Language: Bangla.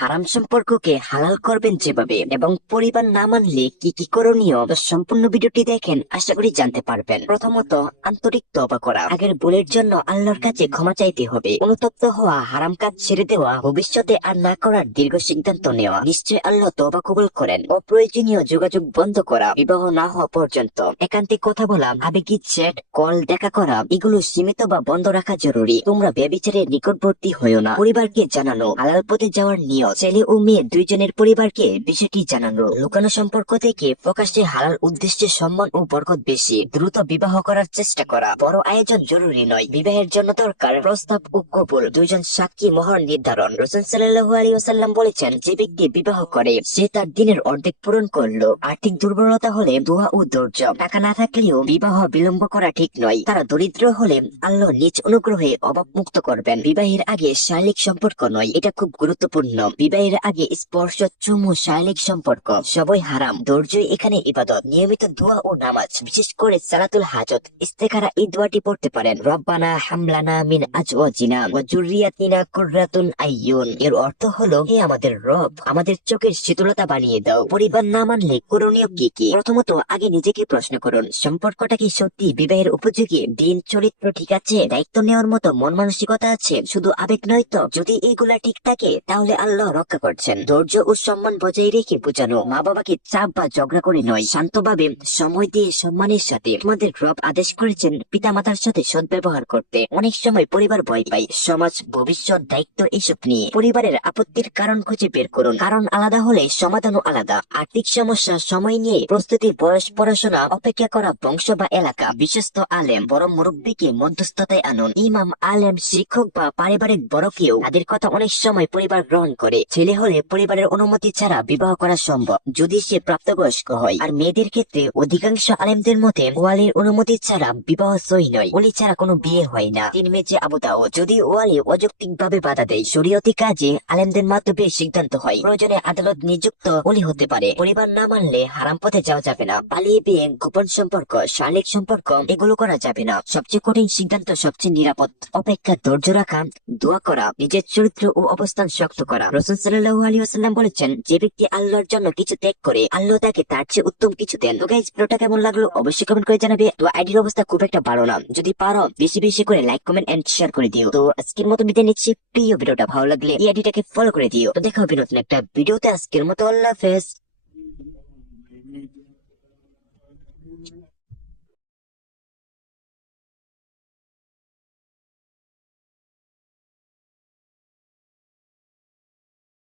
হারাম সম্পর্ককে হালাল করবেন যেভাবে এবং পরিবার না মানলে কি কি করণীয়, তো সম্পূর্ণ ভিডিওটি দেখেন, আশা করি জানতে পারবেন। প্রথমত, আন্তরিক তওবা করা। আগের ভুলের জন্য আল্লাহর কাছে ক্ষমা চাইতে হবে। অনুতপ্ত হওয়া, হারাম কাজ ছেড়ে দেওয়া, ভবিষ্যতে আর না করার দীর্ঘ সিদ্ধান্ত নেওয়া। নিশ্চয় আল্লাহ তওবা কবুল করেন। অপ্রয়োজনীয় যোগাযোগ বন্ধ করা, বিবাহ না হওয়া পর্যন্ত একান্তে কথা বলা, আবেগী চ্যাট, কল, দেখা করা, এগুলো সীমিত বা বন্ধ রাখা জরুরি। তোমরা ব্যভিচারের নিকটবর্তী হয়েও না। পরিবারকে জানানো, হালাল পথে যাওয়ার নিয়ত। ছেলে ও মেয়ে দুইজনের পরিবারকে বিষয়টি জানানো। লুকানো সম্পর্ক থেকে প্রকাশ্যে হালাল উদ্দেশ্যে সম্মান ও বরকত বেশি। দ্রুত বিবাহ করার চেষ্টা করা। বড় আয়োজন জরুরি নয়। বিবাহের জন্য দরকার প্রস্তাব ও কবুল, দুইজন সাক্ষী, মোহর নির্ধারণ। রাসূল সাল্লাল্লাহু আলাইহি ওয়াসাল্লাম বলেছেন, যে ব্যক্তি বিবাহ করে সে তার দিনের অর্ধেক পূরণ করলো। আর্থিক দুর্বলতা হলে দোয়া ও ধৈর্য। টাকা না থাকলেও বিবাহ বিলম্ব করা ঠিক নয়। তারা দরিদ্র হলে আল্লাহ নিজ অনুগ্রহে অভাব মুক্ত করবেন। বিবাহের আগে শারীরিক সম্পর্ক নয়, এটা খুব গুরুত্বপূর্ণ। বিবাহের আগে স্পর্শ, চুমু, শারীরিক সম্পর্ক সবই হারাম। ধৈর্যই এখানে ইবাদত। নিয়মিত দোয়া ও নামাজ, বিশেষ করে সালাতুল হাজত, ইস্তেখারা, এই দোয়াটি পড়তে পারেন। রব্বানা হামলানা মিন আজওয়াজিনা ওয়া যুররিয়াতিনা কুররাতুন আইয়ুন। এর অর্থ হলো, হে আমাদের রব, আমাদের চোখের শীতলতা বানিয়ে দাও। পরিবার না মানলে করণীয় কি কি? প্রথমত, আগে নিজেকে প্রশ্ন করুন, সম্পর্কটা কি সত্যি বিবাহের উপযোগী? দিন, চরিত্র ঠিক আছে? দায়িত্ব নেওয়ার মতো মন মানসিকতা আছে? শুধু আবেগ নয় তো? যদি এইগুলা ঠিক থাকে তাহলে আল্লাহ রক্ষা করছেন। ধৈর্য ও সম্মান বজায় রেখে বোঝানো। মা বাবাকে চাপ বা ঝগড়া করে নয়, শান্তভাবে সময় দিয়ে সম্মানের সাথে। তোমাদের রব আদেশ করেছেন পিতা মাতার সাথে সদ্ব্যবহার করতে। অনেক সময় পরিবার ভয় পায়, সমাজ, ভবিষ্যৎ, দায়িত্ব এসব নিয়ে। পরিবারের আপত্তির কারণ খুঁজে বের করুন। কারণ আলাদা হলে সমাধানও আলাদা। আর্থিক সমস্যা, সময় নিয়ে প্রস্তুতি, বয়স, পড়াশোনা, অপেক্ষা করা, বংশ বা এলাকা। বিশ্বস্ত আলেম, বড় মুরব্বীকে মধ্যস্থতায় আনুন। ইমাম, আলেম, শিক্ষক বা পারিবারিক বড় কেউ। তাদের কথা অনেক সময় পরিবার গ্রহণ করে। ছেলে হলে পরিবারের অনুমতি ছাড়া বিবাহ করা সম্ভব, যদি সে প্রাপ্তবয়স্ক হয়। আর মেয়েদের ক্ষেত্রে অধিকাংশ আলেমদের মতে ওয়ালির অনুমতি ছাড়া বিবাহ সহি নয়। ওলি ছাড়া কোনো বিয়ে হয় না। তিরমিজি, আবু দাউদ। যদি ওয়ালি অযৌক্তিক ভাবে বাধা দেয়, শরীয়তি কাজে আলেমদের মাধ্যমে সিদ্ধান্ত হয়। প্রয়োজনে আদালত নিযুক্ত ওলি হতে পারে। পরিবার না মানলে হারাম পথে যাওয়া যাবে না। পালিয়ে বিয়ে, গোপন সম্পর্ক, শারীরিক সম্পর্ক, এগুলো করা যাবে না। সবচেয়ে কঠিন সিদ্ধান্ত, সবচেয়ে নিরাপদ। অপেক্ষা, ধৈর্য রাখা, দোয়া করা, নিজের চরিত্র ও অবস্থান শক্ত করা। রাসূল সাল্লাল্লাহু আলাইহি ওয়াসাল্লাম বলেছেন, যে ব্যক্তি আল্লাহর জন্য কিছু ত্যাগ করে, আল্লাহ তাকে তার চেয়ে উত্তম কিছু দেন। তো গাইস, ভিডিওটা কেমন লাগলো অবশ্যই কমেন্ট করে জানাবে। তো আইডির অবস্থা খুব একটা ভালো না, যদি পারো বেশি বেশি করে লাইক, কমেন্ট এন্ড শেয়ার করে দিও। তো আজকের মতো বিদায় নিচ্ছি। প্রিয়, ভিডিওটা ভালো লাগলে এই আইডিটাকে ফলো করে দিও। তো দেখা হবে নতুন একটা ভিডিওতে। আজকের মতো আল্লাহ হাফেজ।